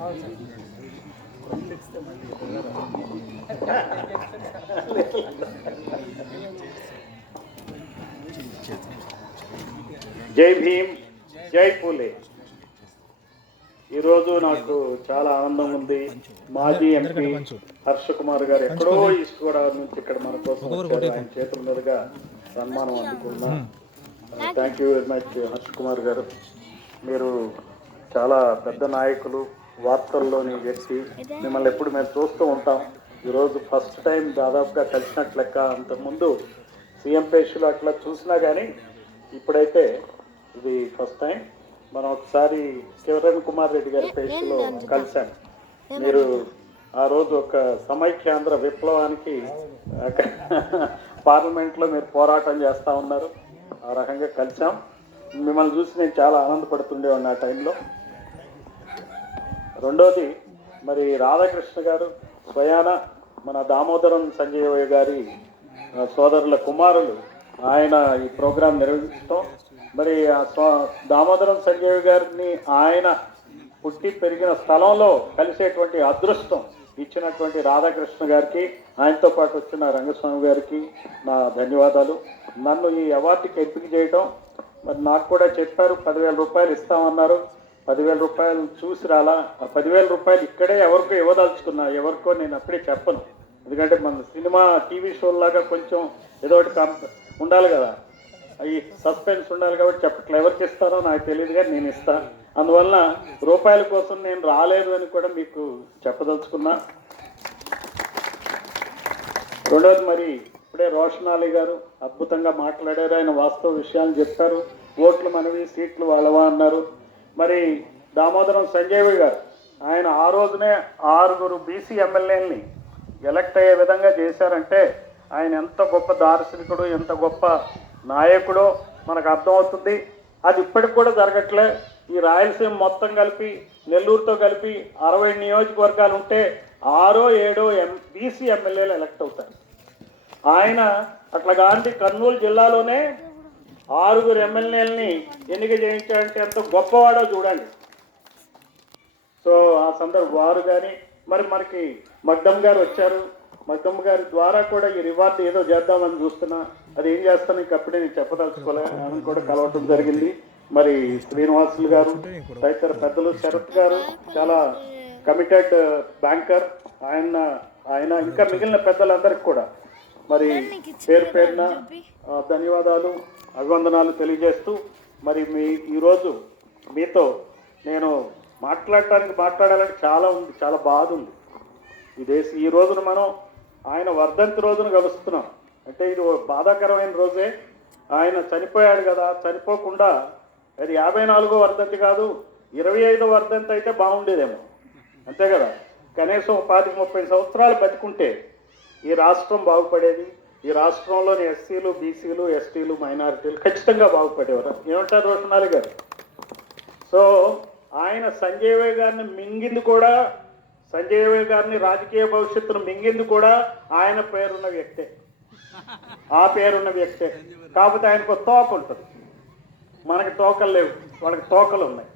జై భీమ్, జై పూలే. ఈరోజు నాకు చాలా ఆనందం ఉంది. మాజీ ఎంపీ హర్ష కుమార్ గారు ఎక్కడో ఈస్ట్ గోదావరి నుంచి ఇక్కడ మన కోసం వచ్చారు. ఆయన చేతుల మీదుగా సన్మానం అందుకున్నా. Thank you very much Harsha Kumar గారు. మీరు చాలా పెద్ద నాయకులు, వార్తల్లోని వ్యక్తి. మిమ్మల్ని ఎప్పుడు మేము చూస్తూ ఉంటాం. ఈరోజు ఫస్ట్ టైం దాదాపుగా కలిసినట్లు లెక్క. అంతకుముందు సీఎం పేషులు అట్లా చూసినా కానీ ఇప్పుడైతే ఇది ఫస్ట్ టైం. మనం ఒకసారి కిరణ్ కుమార్ రెడ్డి గారి పేషలో కలిశాను. మీరు ఆ రోజు ఒక సమైక్యాంధ్ర విప్లవానికి పార్లమెంట్లో మీరు పోరాటం చేస్తూ ఉన్నారు. ఆ రకంగా కలిసాం. మిమ్మల్ని చూసి నేను చాలా ఆనందపడుతుండేవాడిని ఆ టైంలో. రెండోది, మరి రాధాకృష్ణ గారు స్వయాన మన దామోదరం సంజయ్ గారి సోదరుల కుమారులు, ఆయన ఈ ప్రోగ్రాం నిర్వహించడం, మరి దామోదరం సంజయ్ గారిని ఆయన పుట్టి పెరిగిన స్థలంలో కలిసేటువంటి అదృష్టం ఇచ్చినటువంటి రాధాకృష్ణ గారికి, ఆయనతో పాటు వచ్చిన రంగస్వామి గారికి నా ధన్యవాదాలు. నన్ను ఈ అవార్డుకి ఎంపిక చేయడం, మరి నాకు కూడా చెప్పారు 10,000 రూపాయలు ఇస్తామన్నారు. 10,000 రూపాయలు చూసి రాలా. ఆ 10,000 రూపాయలు ఇక్కడే ఎవరికో ఇవ్వదలుచుకున్నా. ఎవరికో నేను అప్పుడే చెప్పను. ఎందుకంటే మన సినిమా టీవీ షోలాగా కొంచెం ఏదో ఒకటి ఉండాలి కదా, అవి సస్పెన్స్ ఉండాలి కాబట్టి చెప్పట్లే. ఎవరికి ఇస్తారో నాకు తెలియదు కానీ నేను ఇస్తాను. అందువలన రూపాయల కోసం నేను రాలేదు అని కూడా మీకు చెప్పదలుచుకున్నా. రెండవది, మరి ఇప్పుడే రోషన్ అలీ గారు అద్భుతంగా మాట్లాడారు. ఆయన వాస్తవ విషయాలు చెప్పారు. ఓట్లు మనవి, సీట్లు వాళ్ళవా అన్నారు. మరి దామోదరం సంజయ్ గారు ఆయన ఆ రోజునే 6 బీసీ ఎమ్మెల్యేలని ఎలక్ట్ అయ్యే విధంగా చేశారంటే ఆయన ఎంత గొప్ప దార్శనికుడు, ఎంత గొప్ప నాయకుడో మనకు అర్థమవుతుంది. అది ఇప్పటికి కూడా జరగట్లే. ఈ రాయలసీమ మొత్తం కలిపి, నెల్లూరుతో కలిపి 60 నియోజకవర్గాలు ఉంటే 6 7 బీసీ ఎమ్మెల్యేలు ఎలక్ట్ అవుతారు. ఆయన అట్లా గాంధీ కర్నూలు జిల్లాలోనే 6 ఎమ్మెల్యేలని ఎన్నిక చేయించాడంటే ఎంత గొప్పవాడో చూడండి. సో ఆ సందర్భం వారు కానీ, మరి మనకి మగ్దమ్ గారు వచ్చారు. మగ్దమ్ గారి ద్వారా కూడా ఈ రివార్డు ఏదో చేద్దామని చూస్తున్నా. అది ఏం చేస్తాను ఇంక అప్పుడే నేను చెప్పదలుచుకోలే. ఆమెను కూడా కలవటం జరిగింది. మరి శ్రీనివాసులు గారు, తదితర పెద్దలు, శరత్ గారు చాలా కమిటెడ్ బ్యాంకర్, ఆయన ఇంకా మిగిలిన పెద్దలందరికీ కూడా మరి పేరు పేరున ధన్యవాదాలు, అభివందనాలు తెలియజేస్తూ, మరి ఈరోజు మీతో నేను మాట్లాడాలంటే చాలా ఉంది, చాలా బాధ ఉంది. ఈ రోజున మనం ఆయన వర్ధంతి రోజున కలుస్తున్నాం అంటే ఇది బాధాకరమైన రోజే. ఆయన చనిపోయాడు కదా, చనిపోకుండా అది 54వ వర్ధంతి కాదు, 25వ వర్ధంతి అయితే బాగుండేదేమో, అంతే కదా. కనీసం 25-30 సంవత్సరాలు బతికుంటే ఈ రాష్ట్రం బాగుపడేది. ఈ రాష్ట్రంలోని ఎస్సీలు, బీసీలు, ఎస్టీలు, మైనారిటీలు ఖచ్చితంగా బాగుపడేవారు. ఏమంటారు రోషన్ అలీ గారు? సో ఆయన సంజయ్ గారిని మింగింది కూడా, సంజయ్ గారిని రాజకీయ భవిష్యత్తును మింగింది కూడా ఆయన పేరున్న వ్యక్తే, ఆ పేరున్న వ్యక్తే. కాకపోతే ఆయనకు తోక ఉంటుంది, మనకి తోకలు లేవు, వాళ్ళకి తోకలు ఉన్నాయి.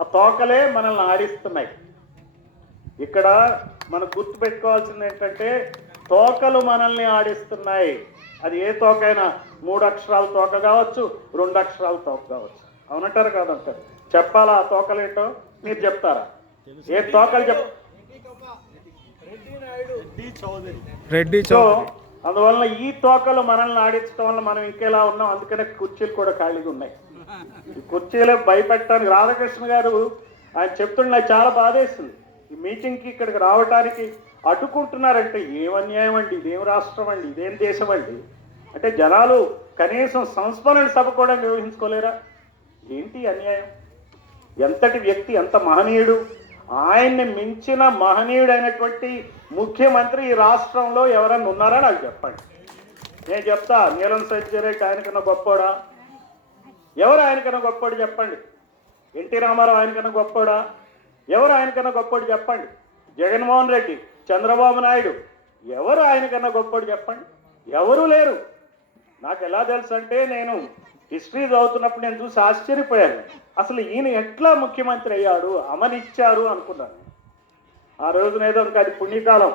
ఆ తోకలే మనల్ని ఆడిస్తున్నాయి. ఇక్కడ మనం గుర్తుపెట్టుకోవాల్సింది ఏంటంటే తోకలు మనల్ని ఆడిస్తున్నాయి. అది ఏ తోకైనా 3 అక్షరాల తోక కావచ్చు, 2 అక్షరాల తోక కావచ్చు. అవునంటారు కాదంటారు? చెప్పాలా ఆ తోకలేంటో? మీరు చెప్తారా? ఏ తోకలు రెడ్డి. సో అందువలన ఈ తోకలు మనల్ని ఆడించడం వల్ల మనం ఇంకెలా ఉన్నాం. అందుకనే కుర్చీలు కూడా ఖాళీగా ఉన్నాయి. ఈ కుర్చీలు భయపెట్టడానికి రాధాకృష్ణ గారు ఆయన చెప్తుండే నాకు చాలా బాధేస్తుంది. ఈ మీటింగ్కి ఇక్కడికి రావడానికి అడ్డుకుంటున్నారంటే ఏం అన్యాయం అండి, ఇదేం రాష్ట్రం అండి, ఇదేం దేశం అండి. అంటే జనాలు కనీసం సంస్మరణ సభ కూడా నిర్వహించుకోలేరా? ఏంటి అన్యాయం? ఎంతటి వ్యక్తి, ఎంత మహనీయుడు! ఆయన్ని మించిన మహనీయుడైనటువంటి ముఖ్యమంత్రి ఈ రాష్ట్రంలో ఎవరన్నా ఉన్నారా నాకు చెప్పండి. నేను చెప్తా, నీలం సంజయ్ ఆయనకన్నా గొప్పోడా? ఎవరు ఆయనకన్నా గొప్పోడు చెప్పండి? ఎన్టీ రామారావు ఆయనకన్నా గొప్పోడా? ఎవరు ఆయనకన్నా గొప్పోడు చెప్పండి? జగన్మోహన్ రెడ్డి, చంద్రబాబు నాయుడు, ఎవరు ఆయనకన్నా గొప్పోడు చెప్పండి? ఎవరూ లేరు. నాకు ఎలా తెలుసు అంటే నేను హిస్టరీ చదువుతున్నప్పుడు నేను చూసి ఆశ్చర్యపోయాను. అసలు ఈయన ఎట్లా ముఖ్యమంత్రి అయ్యాడు, అమనిచ్చారు అనుకున్నాను. ఆ రోజున ఏదో ఇంకా అది పుణ్యకాలం,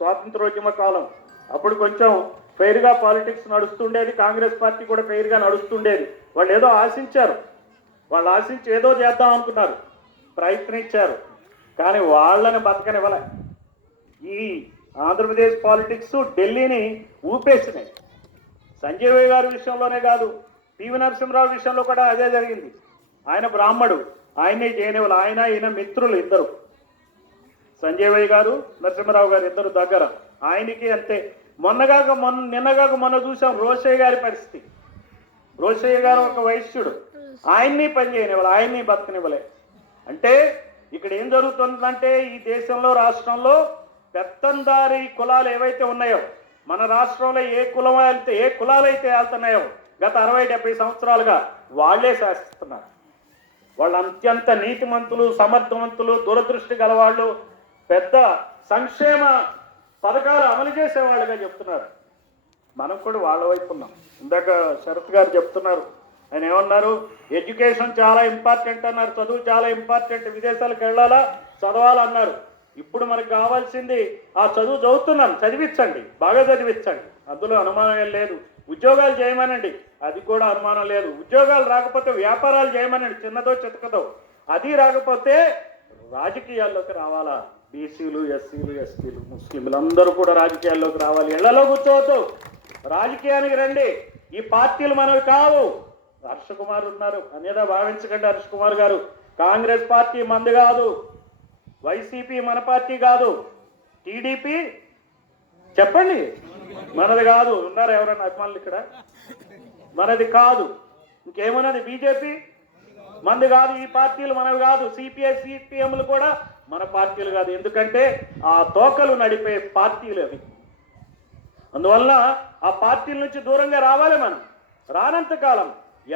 స్వాతంత్రోద్యమ కాలం. అప్పుడు కొంచెం ఫెయిర్గా పాలిటిక్స్ నడుస్తుండేది, కాంగ్రెస్ పార్టీ కూడా ఫెయిర్గా నడుస్తుండేది. వాళ్ళు ఏదో ఆశించారు, వాళ్ళు ఆశించి ఏదో చేద్దాం అనుకున్నారు, ప్రయత్నించారు, కానీ వాళ్ళని బతకనివ్వలే. ఈ ఆంధ్రప్రదేశ్ పాలిటిక్స్ ఢిల్లీని ఊపేసినాయి. సంజయ్ గారి విషయంలోనే కాదు, పివి నరసింహరావు విషయంలో కూడా అదే జరిగింది. ఆయన బ్రాహ్మడు, ఆయనే చేయనివ్వాలి. ఆయన ఈయన మిత్రులు ఇద్దరు, సంజయ్ గారు నరసింహరావు గారు ఇద్దరు దగ్గర. ఆయనకి అంతే. నిన్నగాక మొన్న చూసాం రోషయ్య గారి పరిస్థితి. రోషయ్య గారు ఒక వైశ్యుడు, ఆయన్ని పని చేయనివ్వాలి, ఆయన్ని బతకనివ్వలే. అంటే ఇక్కడ ఏం జరుగుతుందంటే ఈ దేశంలో, రాష్ట్రంలో పెత్తందారి కులాలు ఏవైతే ఉన్నాయో, మన రాష్ట్రంలో ఏ కులాలైతే వెళ్తున్నాయో గత 60-70 సంవత్సరాలుగా వాళ్ళే శాసిస్తున్నారు. వాళ్ళు అత్యంత నీతిమంతులు, సమర్థవంతులు, దూరదృష్టి గలవాళ్ళు, పెద్ద సంక్షేమ పథకాలు అమలు చేసేవాళ్ళుగా చెప్తున్నారు. మనం కూడా వాళ్ళ వైపు ఉన్నాం. ఇందాక శరత్ గారు చెప్తున్నారు, ఆయన ఏమన్నారు, ఎడ్యుకేషన్ చాలా ఇంపార్టెంట్ అన్నారు, చదువు చాలా ఇంపార్టెంట్, విదేశాలకు వెళ్ళాలా, చదవాలన్నారు. ఇప్పుడు మనకు కావాల్సింది ఆ చదువు చదువుతున్నాం, చదివించండి, బాగా చదివించండి, అందులో అనుమానం ఏం లేదు. ఉద్యోగాలు చేయమనండి, అది కూడా అనుమానం లేదు. ఉద్యోగాలు రాకపోతే వ్యాపారాలు చేయమనండి, చిన్నదో చితకదో. అది రాకపోతే రాజకీయాల్లోకి రావాలా. బీసీలు, ఎస్సీలు, ఎస్టీలు, ముస్లింలు అందరూ కూడా రాజకీయాల్లోకి రావాలి. ఇళ్లలో కూర్చోవద్దు, రాజకీయానికి రండి. ఈ పార్టీలు మనవి కావు. హర్ష కుమార్ ఉన్నారు అనేదా భావించకండి. హర్ష కుమార్ గారు, కాంగ్రెస్ పార్టీ మంది కాదు, వైసీపీ మన పార్టీ కాదు, టీడీపీ చెప్పండి మనది కాదు. ఉన్నారు ఎవరన్నా అభిమానులు ఇక్కడ? మనది కాదు. ఇంకేమన్నది బీజేపీ మంది కాదు. ఈ పార్టీలు మనవి కాదు. సిపిఐ, సిపిఎంలు కూడా మన పార్టీలు కాదు. ఎందుకంటే ఆ తోకలు నడిపే పార్టీలు అవి. అందువల్ల ఆ పార్టీల నుంచి దూరంగా రావాలి మనం. రానంతకాలం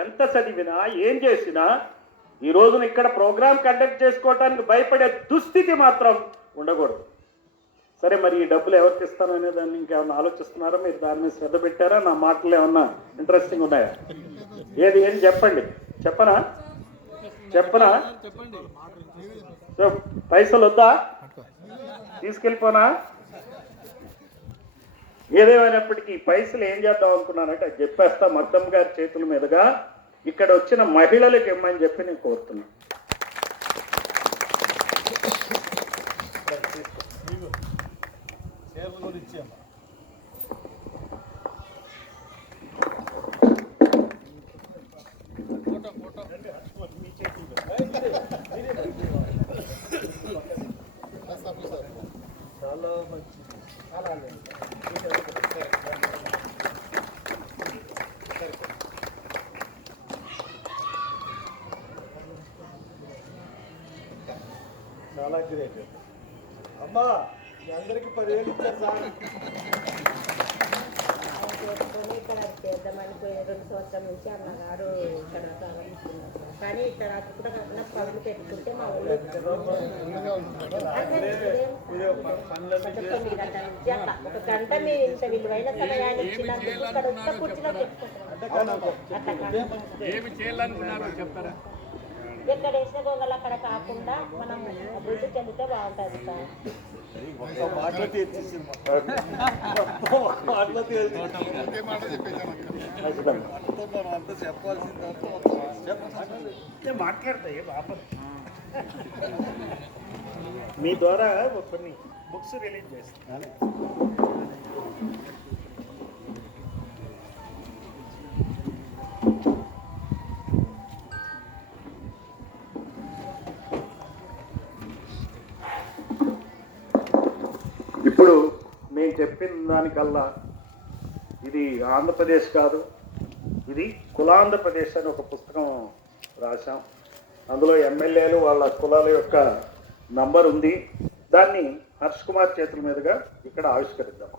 ఎంత చదివినా ఏం చేసినా ఈ రోజున ఇక్కడ ప్రోగ్రాం కండక్ట్ చేసుకోవడానికి భయపడే దుస్థితి మాత్రం ఉండకూడదు. సరే, మరి ఈ డబ్బులు ఎవరికి ఇస్తాననే దాన్ని ఇంకేమన్నా ఆలోచిస్తున్నారా? మీరు దాని మీద శ్రద్ధ పెట్టారా? నా మాటలు ఏమన్నా ఇంట్రెస్టింగ్ ఉన్నాయా? ఏం చెప్పండి. చెప్పనా? పైసలు వద్దా? తీసుకెళ్ళిపోనా? ఏదేమైనప్పటికీ పైసలు ఏం చేద్దాం అనుకున్నానంటే అది చెప్పేస్తా. మద్దమ్మ గారి చేతుల మీదుగా ఇక్కడ వచ్చిన మహిళలకు ఇమ్మని చెప్పి నేను కోరుతున్నాను. చాలా మంచి, చాలా గ్రేట్ అమ్మా. మీ అందరికి 10,000 ఇచ్చారు సార్. ఇక్కడ చేద్దామని 2 సంవత్సరాల నుంచి అన్నగారు ఇక్కడ ప్రారంభిస్తున్నారు. కానీ ఇక్కడ కూడా కాకుండా పనులు పెట్టుకుంటే మా ఊళ్ళో 9 గంటల నుంచి అట్లా 1 గంట మీరు ఇంత విలువైన సమయాన్ని ఇచ్చినందుకు ఇక్కడ ఒక్క కుర్చీలో చెప్పుకుంటాం. ఎక్కడ వేసిన గొంగలు అక్కడ కాకుండా మనం అభివృద్ధి చెందితే బాగుంటుంది సార్. మాట్లాడతాయి బాప. మీ ద్వారా కొన్ని బుక్స్ రిలీజ్ చేస్తాను. ఇప్పుడు మేము చెప్పిన దానికల్లా ఇది ఆంధ్రప్రదేశ్ కాదు, ఇది కులాంధ్రప్రదేశ్ అని ఒక పుస్తకం రాశాం. అందులో ఎమ్మెల్యేలు వాళ్ళ కులాల యొక్క నంబర్ ఉంది. దాన్ని హర్ష్ కుమార్ చేతుల మీదుగా ఇక్కడ ఆవిష్కరిద్దాం.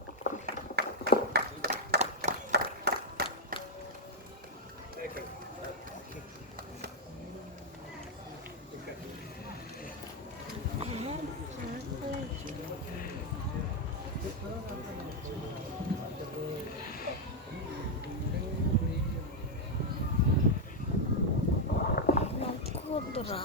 వద్దురా.